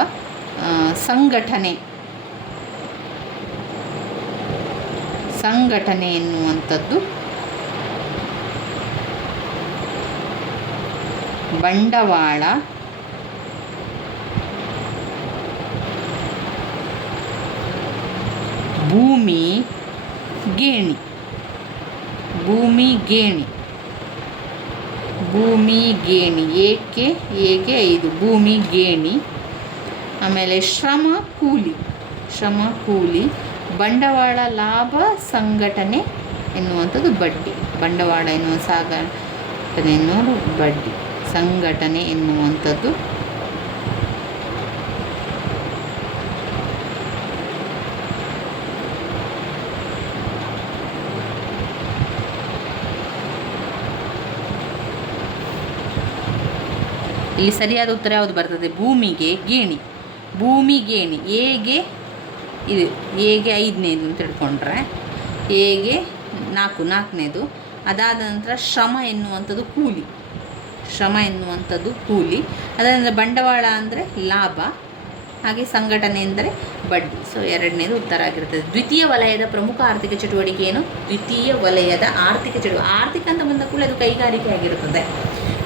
ಸಂಘಟನೆ ಎನ್ನುವಂಥದ್ದು ಬಂಡವಾಳ. ಭೂಮಿ ಗೇಣಿ. ಏಕೆ 5 ಭೂಮಿ ಗೇಣಿ. ಆಮೇಲೆ ಶ್ರಮ ಕೂಲಿ. ಬಂಡವಾಳ ಲಾಭ ಸಂಘಟನೆ ಎನ್ನುವಂಥದ್ದು ಬಡ್ಡಿ. ಬಂಡವಾಳ ಎನ್ನುವ ಸಾಗಣೆ ಎನ್ನುವುದು ಬಡ್ಡಿ. ಸಂಘಟನೆ ಎನ್ನುವಂಥದ್ದು ಇಲ್ಲಿ ಸರಿಯಾದ ಉತ್ತರ ಯಾವುದು ಬರ್ತದೆ? ಭೂಮಿಗೆ ಗೇಣಿ. ಭೂಮಿ ಗೇಣಿ. ಎಗೆ ಇದು ಎಗೆ 5ನೇದು ಅಂತ ತಿಳ್ಕೊಂಡ್ರೆ, ಎಗೆ 4ನೇದು. ಅದಾದ ನಂತರ ಶ್ರಮ ಎನ್ನುವಂಥದ್ದು ಕೂಲಿ. ಶ್ರಮ ಎನ್ನುವಂಥದ್ದು ಕೂಲಿ. ಅದರಿಂದ ಬಂಡವಾಳ ಅಂದರೆ ಲಾಭ, ಹಾಗೆ ಸಂಘಟನೆ ಎಂದರೆ ಬಡ್ಡಿ. ಸೊ 2ನೇದು ಉತ್ತರ ಆಗಿರ್ತದೆ. ದ್ವಿತೀಯ ವಲಯದ ಪ್ರಮುಖ ಆರ್ಥಿಕ ಚಟುವಟಿಕೆ ಏನು? ದ್ವಿತೀಯ ವಲಯದ ಆರ್ಥಿಕ ಚಟುವಟಿಕೆ. ಆರ್ಥಿಕ ಅಂತ ಬಂದ ಕೂಡ ಅದು ಕೈಗಾರಿಕೆ ಆಗಿರುತ್ತದೆ.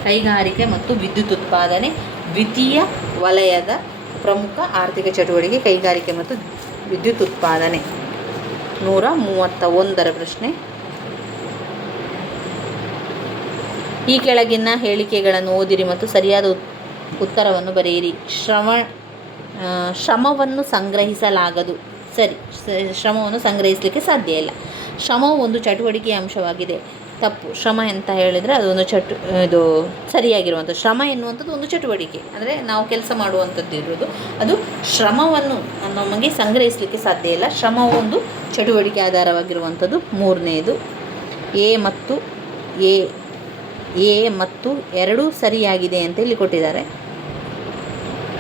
ಕೈಗಾರಿಕೆ ಮತ್ತು ವಿದ್ಯುತ್ ಉತ್ಪಾದನೆ ದ್ವಿತೀಯ ವಲಯದ ಪ್ರಮುಖ ಆರ್ಥಿಕ ಚಟುವಟಿಕೆ, ಕೈಗಾರಿಕೆ ಮತ್ತು ವಿದ್ಯುತ್ ಉತ್ಪಾದನೆ. 131ರ ಪ್ರಶ್ನೆ. ಈ ಕೆಳಗಿನ ಹೇಳಿಕೆಗಳನ್ನು ಓದಿರಿ ಮತ್ತು ಸರಿಯಾದ ಉತ್ತರವನ್ನು ಬರೆಯಿರಿ. ಶ್ರಮವನ್ನು ಸಂಗ್ರಹಿಸಲಾಗದು. ಸರಿ, ಶ್ರಮವನ್ನು ಸಂಗ್ರಹಿಸಲಿಕ್ಕೆ ಸಾಧ್ಯ ಇಲ್ಲ. ಶ್ರಮವು ಒಂದು ಚಟುವಟಿಕೆಯ ಅಂಶವಾಗಿದೆ. ತಪ್ಪು. ಶ್ರಮ ಅಂತ ಹೇಳಿದರೆ ಅದೊಂದು ಇದು ಸರಿಯಾಗಿರುವಂಥ ಶ್ರಮ ಎನ್ನುವಂಥದ್ದು ಒಂದು ಚಟುವಟಿಕೆ, ಅಂದರೆ ನಾವು ಕೆಲಸ ಮಾಡುವಂಥದ್ದು ಇರೋದು. ಅದು ಶ್ರಮವನ್ನು ನಮಗೆ ಸಂಗ್ರಹಿಸಲಿಕ್ಕೆ ಸಾಧ್ಯ ಇಲ್ಲ. ಶ್ರಮವು ಒಂದು ಚಟುವಟಿಕೆ ಆಧಾರವಾಗಿರುವಂಥದ್ದು. 3ನೇದು ಎ ಮತ್ತು 2 ಸರಿಯಾಗಿದೆ ಅಂತ ಇಲ್ಲಿ ಕೊಟ್ಟಿದ್ದಾರೆ.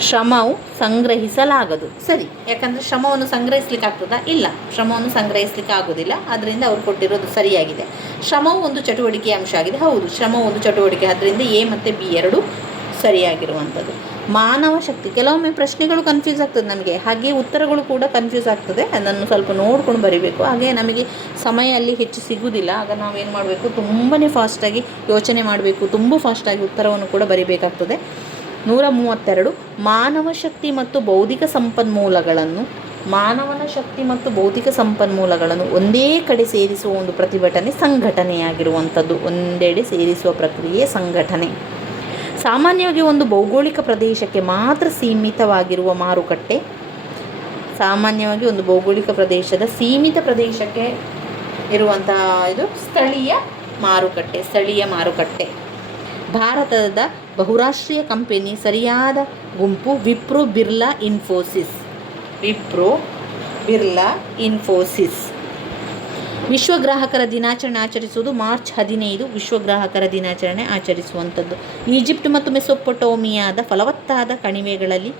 ಶ್ರಮವು ಸಂಗ್ರಹಿಸಲಾಗದು. ಸರಿ, ಯಾಕಂದರೆ ಶ್ರಮವನ್ನು ಸಂಗ್ರಹಿಸ್ಲಿಕ್ಕೆ ಆಗ್ತದಾ? ಇಲ್ಲ, ಶ್ರಮವನ್ನು ಸಂಗ್ರಹಿಸಲಿಕ್ಕೆ ಆಗೋದಿಲ್ಲ. ಆದ್ದರಿಂದ ಅವ್ರು ಕೊಟ್ಟಿರೋದು ಸರಿಯಾಗಿದೆ. ಶ್ರಮವು ಒಂದು ಚಟುವಟಿಕೆಯ ಅಂಶ ಆಗಿದೆ. ಹೌದು, ಶ್ರಮವು ಒಂದು ಚಟುವಟಿಕೆ. ಆದ್ದರಿಂದ ಎ ಮತ್ತು ಬಿ 2 ಸರಿಯಾಗಿರುವಂಥದ್ದು. ಮಾನವ ಶಕ್ತಿ. ಕೆಲವೊಮ್ಮೆ ಪ್ರಶ್ನೆಗಳು ಕನ್ಫ್ಯೂಸ್ ಆಗ್ತದೆ ನಮಗೆ, ಹಾಗೆ ಉತ್ತರಗಳು ಕೂಡ ಕನ್ಫ್ಯೂಸ್ ಆಗ್ತದೆ. ಅದನ್ನು ಸ್ವಲ್ಪ ನೋಡ್ಕೊಂಡು ಬರೀಬೇಕು. ಹಾಗೆ ನಮಗೆ ಸಮಯ ಅಲ್ಲಿ ಹೆಚ್ಚು ಸಿಗುವುದಿಲ್ಲ. ಆಗ ನಾವೇನು ಮಾಡಬೇಕು? ತುಂಬಾ ಫಾಸ್ಟಾಗಿ ಯೋಚನೆ ಮಾಡಬೇಕು. ತುಂಬ ಫಾಸ್ಟಾಗಿ ಉತ್ತರವನ್ನು ಕೂಡ ಬರೀಬೇಕಾಗ್ತದೆ. 132. ಮಾನವನ ಶಕ್ತಿ ಮತ್ತು ಬೌದ್ಧಿಕ ಸಂಪನ್ಮೂಲಗಳನ್ನು ಒಂದೇ ಕಡೆ ಸೇರಿಸುವ ಒಂದು ಪ್ರತಿಭಟನೆ ಸಂಘಟನೆಯಾಗಿರುವಂಥದ್ದು. ಒಂದೆಡೆ ಸೇರಿಸುವ ಪ್ರಕ್ರಿಯೆ ಸಂಘಟನೆ. ಸಾಮಾನ್ಯವಾಗಿ ಒಂದು ಭೌಗೋಳಿಕ ಪ್ರದೇಶಕ್ಕೆ ಮಾತ್ರ ಸೀಮಿತವಾಗಿರುವ ಮಾರುಕಟ್ಟೆ. ಸಾಮಾನ್ಯವಾಗಿ ಒಂದು ಭೌಗೋಳಿಕ ಪ್ರದೇಶದ ಸೀಮಿತ ಪ್ರದೇಶಕ್ಕೆ ಇರುವಂತಹ ಇದು ಸ್ಥಳೀಯ ಮಾರುಕಟ್ಟೆ. ಭಾರತದ ಬಹುರಾಷ್ಟ್ರೀಯ ಕಂಪನಿ ಸರಿಯಾದ ಗುಂಪು ವಿಪ್ರೋ ಬಿರ್ಲಾ ಇನ್ಫೋಸಿಸ್. ವಿಶ್ವ ಗ್ರಾಹಕರ ದಿನಾಚರಣೆ ಆಚರಿಸುವುದು ಮಾರ್ಚ್ 15. ವಿಶ್ವ ಗ್ರಾಹಕರ ದಿನಾಚರಣೆ ಆಚರಿಸುವಂಥದ್ದು. ಈಜಿಪ್ಟ್ ಮತ್ತು ಮೆಸೊಪೊಟೋಮಿಯಾದ ಫಲವತ್ತಾದ ಕಣಿವೆಗಳಲ್ಲಿ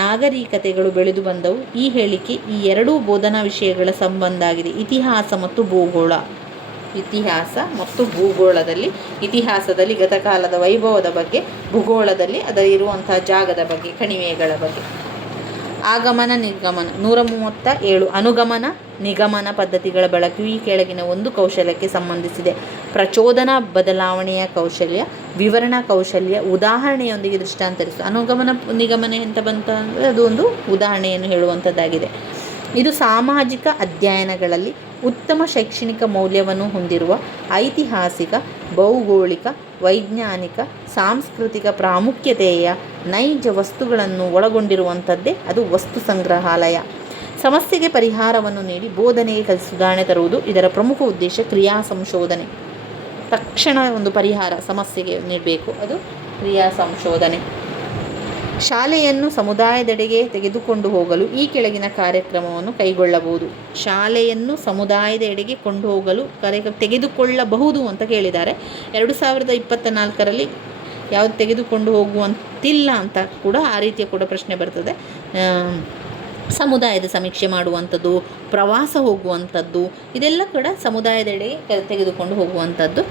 ನಾಗರಿಕತೆಗಳು ಬೆಳೆದು ಬಂದವು. ಈ ಹೇಳಿಕೆ ಈ 2 ಬೋಧನಾ ವಿಷಯಗಳ ಸಂಬಂಧ ಆಗಿದೆ. ಇತಿಹಾಸ ಮತ್ತು ಭೂಗೋಳದಲ್ಲಿ ಇತಿಹಾಸದಲ್ಲಿ ಗತಕಾಲದ ವೈಭವದ ಬಗ್ಗೆ, ಭೂಗೋಳದಲ್ಲಿ ಅದರಿರುವಂತಹ ಜಾಗದ ಬಗ್ಗೆ, ಕಣಿವೆಗಳ ಬಗ್ಗೆ. ಆಗಮನ ನಿಗಮನ. 137. ಅನುಗಮನ ನಿಗಮನ ಪದ್ಧತಿಗಳ ಬಳಕೆಯು ಈ ಕೆಳಗಿನ ಒಂದು ಕೌಶಲ್ಯಕ್ಕೆ ಸಂಬಂಧಿಸಿದೆ. ಪ್ರಚೋದನಾ ಬದಲಾವಣೆಯ ಕೌಶಲ್ಯ, ವಿವರಣಾ ಕೌಶಲ್ಯ, ಉದಾಹರಣೆಯೊಂದಿಗೆ ದೃಷ್ಟಾಂತರಿಸು. ಅನುಗಮನ ನಿಗಮನ ಅಂತ ಬಂತ ಅಂದರೆ ಅದು ಒಂದು ಉದಾಹರಣೆಯನ್ನು ಹೇಳುವಂಥದ್ದಾಗಿದೆ. ಇದು ಸಾಮಾಜಿಕ ಅಧ್ಯಯನಗಳಲ್ಲಿ ಉತ್ತಮ ಶೈಕ್ಷಣಿಕ ಮೌಲ್ಯವನ್ನು ಹೊಂದಿರುವ ಐತಿಹಾಸಿಕ, ಭೌಗೋಳಿಕ, ವೈಜ್ಞಾನಿಕ, ಸಾಂಸ್ಕೃತಿಕ ಪ್ರಾಮುಖ್ಯತೆಯ ನೈಜ ವಸ್ತುಗಳನ್ನು ಒಳಗೊಂಡಿರುವಂಥದ್ದೇ ಅದು ವಸ್ತು ಸಂಗ್ರಹಾಲಯ. ಸಮಸ್ಯೆಗೆ ಪರಿಹಾರವನ್ನು ನೀಡಿ ಬೋಧನೆಗೆ ಸುಧಾರಣೆ ತರುವುದು ಇದರ ಪ್ರಮುಖ ಉದ್ದೇಶ. ಕ್ರಿಯಾ ಸಂಶೋಧನೆ. ತಕ್ಷಣ ಒಂದು ಪರಿಹಾರ ಸಮಸ್ಯೆಗೆ ನೀಡಬೇಕು, ಅದು ಕ್ರಿಯಾ ಸಂಶೋಧನೆ. ಶಾಲೆಯನ್ನು ಸಮುದಾಯದೆಡೆಗೆ ತೆಗೆದುಕೊಂಡು ಹೋಗಲು ಈ ಕೆಳಗಿನ ಕಾರ್ಯಕ್ರಮವನ್ನು ಕೈಗೊಳ್ಳಬಹುದು. ಶಾಲೆಯನ್ನು ಸಮುದಾಯದ ಎಡೆಗೆ ಕೊಂಡು ಹೋಗಲು ತೆಗೆದುಕೊಳ್ಳಬಹುದು ಅಂತ ಕೇಳಿದ್ದಾರೆ. 2024ರಲ್ಲಿ ಯಾವುದು ತೆಗೆದುಕೊಂಡು ಹೋಗುವಂತಿಲ್ಲ ಅಂತ ಕೂಡ ಆ ರೀತಿಯ ಕೂಡ ಪ್ರಶ್ನೆ ಬರ್ತದೆ. ಸಮುದಾಯದ ಸಮೀಕ್ಷೆ ಮಾಡುವಂಥದ್ದು, ಪ್ರವಾಸ ಹೋಗುವಂಥದ್ದು, ಇದೆಲ್ಲ ಕೂಡ ಸಮುದಾಯದೆಡೆಗೆ ತೆಗೆದುಕೊಂಡು ಹೋಗುವಂಥದ್ದು.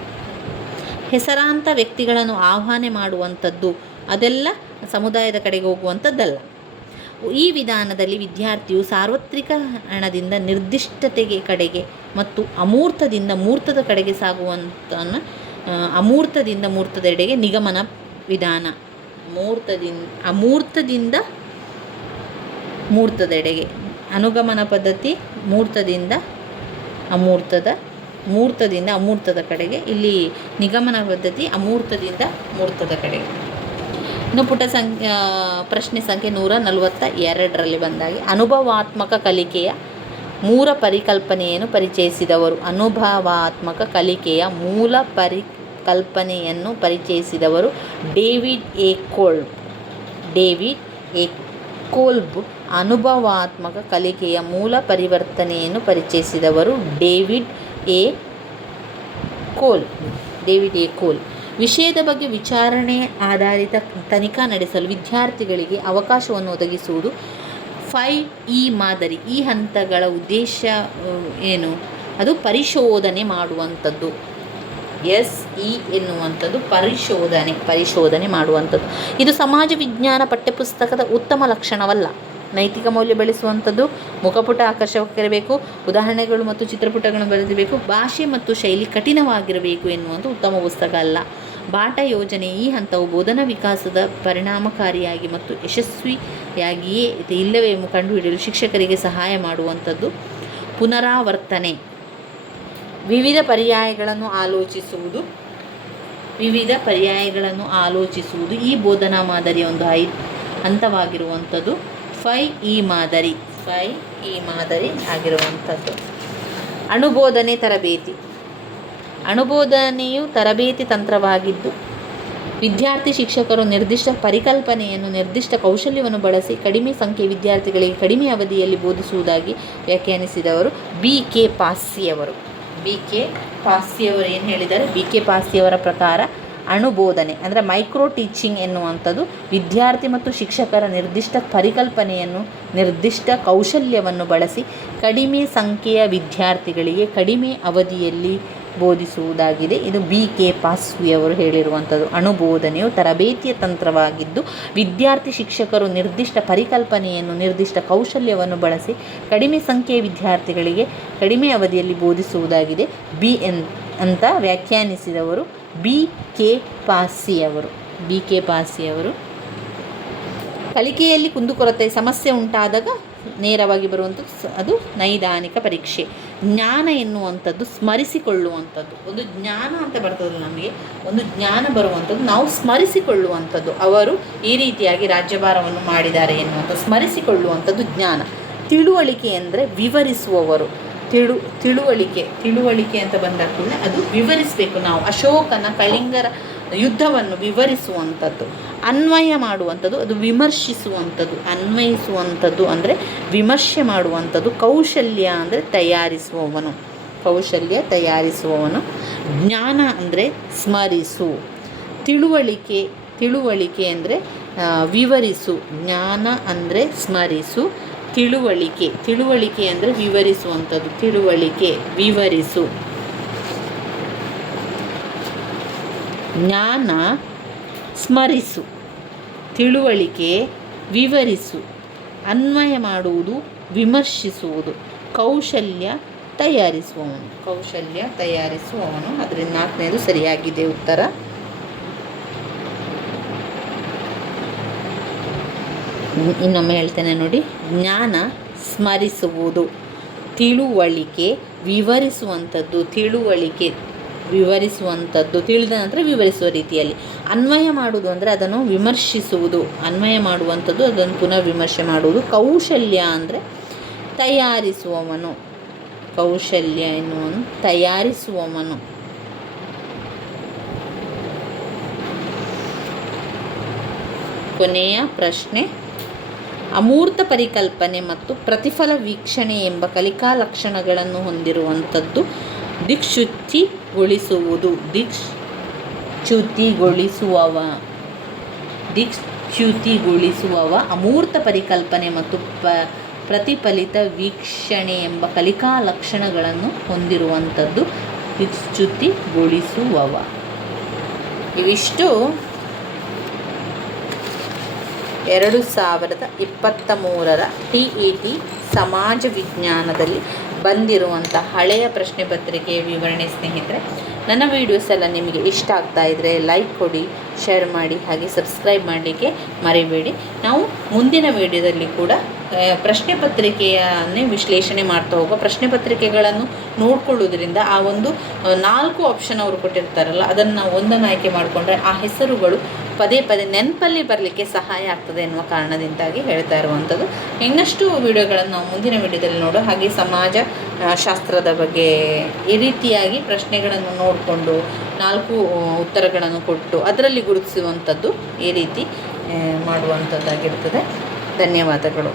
ಹೆಸರಾಂತ ವ್ಯಕ್ತಿಗಳನ್ನು ಆಹ್ವಾನ ಮಾಡುವಂಥದ್ದು, ಅದೆಲ್ಲ ಸಮುದಾಯದ ಕಡೆಗೆ ಹೋಗುವಂಥದ್ದಲ್ಲ. ಈ ವಿಧಾನದಲ್ಲಿ ವಿದ್ಯಾರ್ಥಿಯು ಸಾರ್ವತ್ರಿಕ ಹಣದಿಂದ ನಿರ್ದಿಷ್ಟತೆಗೆ ಕಡೆಗೆ ಮತ್ತು ಅಮೂರ್ತದಿಂದ ಮೂರ್ತದ ಕಡೆಗೆ ಸಾಗುವಂಥ ಅಮೂರ್ತದಿಂದ ಮೂರ್ತದೆಡೆಗೆ ನಿಗಮನ ವಿಧಾನ. ಅಮೂರ್ತದಿಂದ ಮೂರ್ತದೆಡೆಗೆ ಅನುಗಮನ ಪದ್ಧತಿ. ಮೂರ್ತದಿಂದ ಅಮೂರ್ತದ ಕಡೆಗೆ. ಇಲ್ಲಿ ನಿಗಮನ ಪದ್ಧತಿ ಅಮೂರ್ತದಿಂದ ಮೂರ್ತದ ಕಡೆಗೆ. ಇನ್ನು ಪ್ರಶ್ನೆ ಸಂಖ್ಯೆ 142ರಲ್ಲಿ ಬಂದಾಗೆ ಅನುಭವಾತ್ಮಕ ಕಲಿಕೆಯ ಮೂಲ ಪರಿಕಲ್ಪನೆಯನ್ನು ಪರಿಚಯಿಸಿದವರು. ಅನುಭವಾತ್ಮಕ ಕಲಿಕೆಯ ಮೂಲ ಪರಿಕಲ್ಪನೆಯನ್ನು ಪರಿಚಯಿಸಿದವರು ಡೇವಿಡ್ ಎ ಕೋಲ್ಬ್. ಅನುಭವಾತ್ಮಕ ಕಲಿಕೆಯ ಮೂಲ ಪರಿವರ್ತನೆಯನ್ನು ಪರಿಚಯಿಸಿದವರು ಡೇವಿಡ್ ಎ ಕೋಲ್. ವಿಷಯದ ಬಗ್ಗೆ ವಿಚಾರಣೆ ಆಧಾರಿತ ತನಿಖಾ ನಡೆಸಲು ವಿದ್ಯಾರ್ಥಿಗಳಿಗೆ ಅವಕಾಶವನ್ನು ಒದಗಿಸುವುದು 5E ಮಾದರಿ. ಈ ಹಂತಗಳ ಉದ್ದೇಶ ಏನು? ಅದು ಪರಿಶೋಧನೆ ಮಾಡುವಂಥದ್ದು. SE ಎನ್ನುವಂಥದ್ದು ಪರಿಶೋಧನೆ ಮಾಡುವಂಥದ್ದು. ಇದು ಸಮಾಜ ವಿಜ್ಞಾನ ಪಠ್ಯಪುಸ್ತಕದ ಉತ್ತಮ ಲಕ್ಷಣವಲ್ಲ. ನೈತಿಕ ಮೌಲ್ಯ ಬೆಳೆಸುವಂಥದ್ದು, ಮುಖಪುಟ ಆಕರ್ಷಕವಾಗಿರಬೇಕು, ಉದಾಹರಣೆಗಳು ಮತ್ತು ಚಿತ್ರಪುಟಗಳನ್ನು ಬರೆದಿರಬೇಕು, ಭಾಷೆ ಮತ್ತು ಶೈಲಿ ಕಠಿಣವಾಗಿರಬೇಕು ಎನ್ನುವಂಥ ಉತ್ತಮ ಪುಸ್ತಕ ಅಲ್ಲ. ಬಾಟ ಯೋಜನೆ. ಈ ಹಂತವು ಬೋಧನಾ ವಿಕಾಸದ ಪರಿಣಾಮಕಾರಿಯಾಗಿ ಮತ್ತು ಯಶಸ್ವಿಯಾಗಿಯೇ ಇಲ್ಲವೇ ಕಂಡುಹಿಡಿಯಲು ಶಿಕ್ಷಕರಿಗೆ ಸಹಾಯ ಮಾಡುವಂಥದ್ದು. ಪುನರಾವರ್ತನೆ. ವಿವಿಧ ಪರ್ಯಾಯಗಳನ್ನು ಆಲೋಚಿಸುವುದು ಈ ಬೋಧನಾ ಮಾದರಿಯ ಒಂದು ಹಂತವಾಗಿರುವಂಥದ್ದು. 5E ಮಾದರಿ ಆಗಿರುವಂಥದ್ದು. ಅನುಬೋಧನೆ ತರಬೇತಿ. ಅನುಬೋಧನೆಯು ತರಬೇತಿ ತಂತ್ರವಾಗಿದ್ದು ವಿದ್ಯಾರ್ಥಿ ಶಿಕ್ಷಕರು ನಿರ್ದಿಷ್ಟ ಪರಿಕಲ್ಪನೆಯನ್ನು ನಿರ್ದಿಷ್ಟ ಕೌಶಲ್ಯವನ್ನು ಬಳಸಿ ಕಡಿಮೆ ಸಂಖ್ಯೆಯ ವಿದ್ಯಾರ್ಥಿಗಳಿಗೆ ಕಡಿಮೆ ಅವಧಿಯಲ್ಲಿ ಬೋಧಿಸುವುದಾಗಿ ವ್ಯಾಖ್ಯಾನಿಸಿದವರು BK ಪಾಸ್ಸಿಯವರು. ಏನು ಹೇಳಿದ್ದಾರೆ? BK ಪಾಸ್ಸಿಯವರ ಪ್ರಕಾರ ಅಣುಬೋಧನೆ ಅಂದರೆ ಮೈಕ್ರೋ ಟೀಚಿಂಗ್ ಎನ್ನುವಂಥದ್ದು ವಿದ್ಯಾರ್ಥಿ ಮತ್ತು ಶಿಕ್ಷಕರ ನಿರ್ದಿಷ್ಟ ಪರಿಕಲ್ಪನೆಯನ್ನು ನಿರ್ದಿಷ್ಟ ಕೌಶಲ್ಯವನ್ನು ಬಳಸಿ ಕಡಿಮೆ ಸಂಖ್ಯೆಯ ವಿದ್ಯಾರ್ಥಿಗಳಿಗೆ ಕಡಿಮೆ ಅವಧಿಯಲ್ಲಿ ಬೋಧಿಸುವುದಾಗಿದೆ. ಇದು BK ಪಾಸ್ಸಿಯವರು ಹೇಳಿರುವಂಥದ್ದು. ಅಣುಬೋಧನೆಯು ತರಬೇತಿಯ ತಂತ್ರವಾಗಿದ್ದು ವಿದ್ಯಾರ್ಥಿ ಶಿಕ್ಷಕರು ನಿರ್ದಿಷ್ಟ ಪರಿಕಲ್ಪನೆಯನ್ನು ನಿರ್ದಿಷ್ಟ ಕೌಶಲ್ಯವನ್ನು ಬಳಸಿ ಕಡಿಮೆ ಸಂಖ್ಯೆಯ ವಿದ್ಯಾರ್ಥಿಗಳಿಗೆ ಕಡಿಮೆ ಅವಧಿಯಲ್ಲಿ ಬೋಧಿಸುವುದಾಗಿದೆ ಅಂತ ವ್ಯಾಖ್ಯಾನಿಸಿದವರು BK ಪಾಸ್ಸಿಯವರು. ಕಲಿಕೆಯಲ್ಲಿ ಕುಂದುಕೊರತೆ ಸಮಸ್ಯೆ ಉಂಟಾದಾಗ ನೇರವಾಗಿ ಬರುವಂಥದ್ದು ಅದು ನೈದಾನಿಕ ಪರೀಕ್ಷೆ. ಜ್ಞಾನ ಎನ್ನುವಂಥದ್ದು ಸ್ಮರಿಸಿಕೊಳ್ಳುವಂಥದ್ದು. ಒಂದು ಜ್ಞಾನ ಅಂತ ಬರ್ತದೆ, ನಮಗೆ ಒಂದು ಜ್ಞಾನ ಬರುವಂಥದ್ದು ನಾವು ಸ್ಮರಿಸಿಕೊಳ್ಳುವಂಥದ್ದು. ಅವರು ಈ ರೀತಿಯಾಗಿ ರಾಜ್ಯಭಾರವನ್ನು ಮಾಡಿದ್ದಾರೆ ಎನ್ನುವಂಥದ್ದು ಸ್ಮರಿಸಿಕೊಳ್ಳುವಂಥದ್ದು ಜ್ಞಾನ. ತಿಳುವಳಿಕೆ ಅಂದರೆ ವಿವರಿಸುವವರು. ತಿಳುವಳಿಕೆ ಅಂತ ಬಂದ ಕೂಡಲೇ ಅದು ವಿವರಿಸಬೇಕು. ನಾವು ಅಶೋಕನ ಕಳಿಂಗರ ಯುದ್ಧವನ್ನು ವಿವರಿಸುವಂಥದ್ದು. ಅನ್ವಯ ಮಾಡುವಂಥದ್ದು ಅದು ವಿಮರ್ಶಿಸುವಂಥದ್ದು. ಅನ್ವಯಿಸುವಂಥದ್ದು ಅಂದರೆ ವಿಮರ್ಶೆ ಮಾಡುವಂಥದ್ದು. ಕೌಶಲ್ಯ ಅಂದರೆ ತಯಾರಿಸುವವನು. ಜ್ಞಾನ ಅಂದರೆ ಸ್ಮರಿಸು. ತಿಳುವಳಿಕೆ ಅಂದರೆ ವಿವರಿಸು. ಜ್ಞಾನ ಅಂದರೆ ಸ್ಮರಿಸು. ತಿಳುವಳಿಕೆ ಅಂದರೆ ವಿವರಿಸುವಂಥದ್ದು. ವಿವರಿಸು. ಜ್ಞಾನ ಸ್ಮರಿಸು. ತಿಳುವಳಿಕೆ ವಿವರಿಸು. ಅನ್ವಯ ಮಾಡುವುದು ವಿಮರ್ಶಿಸುವುದು. ಕೌಶಲ್ಯ ತಯಾರಿಸುವವನು. ಅದರಿಂದ 4ನೇದು ಸರಿಯಾಗಿದೆ ಉತ್ತರ. ಇನ್ನೊಮ್ಮೆ ಹೇಳ್ತೇನೆ ನೋಡಿ. ಜ್ಞಾನ ಸ್ಮರಿಸುವುದು. ತಿಳುವಳಿಕೆ ವಿವರಿಸುವಂಥದ್ದು. ತಿಳಿದ ನಂತರ ವಿವರಿಸುವ ರೀತಿಯಲ್ಲಿ. ಅನ್ವಯ ಮಾಡುವುದು ಅಂದರೆ ಅದನ್ನು ವಿಮರ್ಶಿಸುವುದು. ಅನ್ವಯ ಮಾಡುವಂಥದ್ದು ಅದನ್ನು ಪುನಃ ವಿಮರ್ಶೆ ಮಾಡುವುದು. ಕೌಶಲ್ಯ ಅಂದರೆ ತಯಾರಿಸುವವನು. ತಯಾರಿಸುವವನು. ಕೊನೆಯ ಪ್ರಶ್ನೆ. ಅಮೂರ್ತ ಪರಿಕಲ್ಪನೆ ಮತ್ತು ಪ್ರತಿಫಲ ವೀಕ್ಷಣೆ ಎಂಬ ಕಲಿಕಾ ಲಕ್ಷಣಗಳನ್ನು ಹೊಂದಿರುವಂಥದ್ದು ದಿಕ್ಚ್ಯುತಿಗೊಳಿಸುವವ. ಅಮೂರ್ತ ಪರಿಕಲ್ಪನೆ ಮತ್ತು ಪ್ರತಿಫಲಿತ ವೀಕ್ಷಣೆ ಎಂಬ ಕಲಿಕಾ ಲಕ್ಷಣಗಳನ್ನು ಹೊಂದಿರುವಂಥದ್ದು ದಿಕ್ಚ್ಯುತಿಗೊಳಿಸುವವ. ಇವಿಷ್ಟು 2023 TET ಸಮಾಜ ವಿಜ್ಞಾನದಲ್ಲಿ ಬಂದಿರುವಂಥ ಹಳೆಯ ಪ್ರಶ್ನೆ ಪತ್ರಿಕೆಯ ವಿವರಣೆ. ಸ್ನೇಹಿತರೆ, ನನ್ನ ವೀಡಿಯೋಸ್ ಎಲ್ಲ ನಿಮಗೆ ಇಷ್ಟ ಆಗ್ತಾ ಇದ್ದರೆ ಲೈಕ್ ಕೊಡಿ, ಶೇರ್ ಮಾಡಿ, ಹಾಗೆ ಸಬ್ಸ್ಕ್ರೈಬ್ ಮಾಡಲಿಕ್ಕೆ ಮರಿಬೇಡಿ. ನಾವು ಮುಂದಿನ ವೀಡಿಯೋದಲ್ಲಿ ಕೂಡ ಪ್ರಶ್ನೆ ಪತ್ರಿಕೆಯನ್ನೇ ವಿಶ್ಲೇಷಣೆ ಮಾಡ್ತಾ ಹೋಗುವ. ಪ್ರಶ್ನೆ ಪತ್ರಿಕೆಗಳನ್ನು ನೋಡ್ಕೊಳ್ಳೋದ್ರಿಂದ ಆ ಒಂದು 4 ಆಪ್ಷನ್ ಅವರು ಕೊಟ್ಟಿರ್ತಾರಲ್ಲ, ಅದನ್ನು ಒಂದನ್ನು ಆಯ್ಕೆ ಮಾಡಿಕೊಂಡ್ರೆ ಆ ಹೆಸರುಗಳು ಪದೇ ಪದೇ ನೆನಪಲ್ಲಿ ಬರಲಿಕ್ಕೆ ಸಹಾಯ ಆಗ್ತದೆ ಎನ್ನುವ ಕಾರಣದಿಂದಾಗಿ ಹೇಳ್ತಾ ಇರುವಂಥದ್ದು. ಇನ್ನಷ್ಟು ವಿಡಿಯೋಗಳನ್ನು ನಾವು ಮುಂದಿನ ವಿಡಿಯೋದಲ್ಲಿ ನೋಡೋ ಹಾಗೆ ಸಮಾಜ ಶಾಸ್ತ್ರದ ಬಗ್ಗೆ ಈ ರೀತಿಯಾಗಿ ಪ್ರಶ್ನೆಗಳನ್ನು ನೋಡಿಕೊಂಡು 4 ಉತ್ತರಗಳನ್ನು ಕೊಟ್ಟು ಅದರಲ್ಲಿ ಗುರುತಿಸುವಂಥದ್ದು ಈ ರೀತಿ ಮಾಡುವಂಥದ್ದಾಗಿರ್ತದೆ. ಧನ್ಯವಾದಗಳು.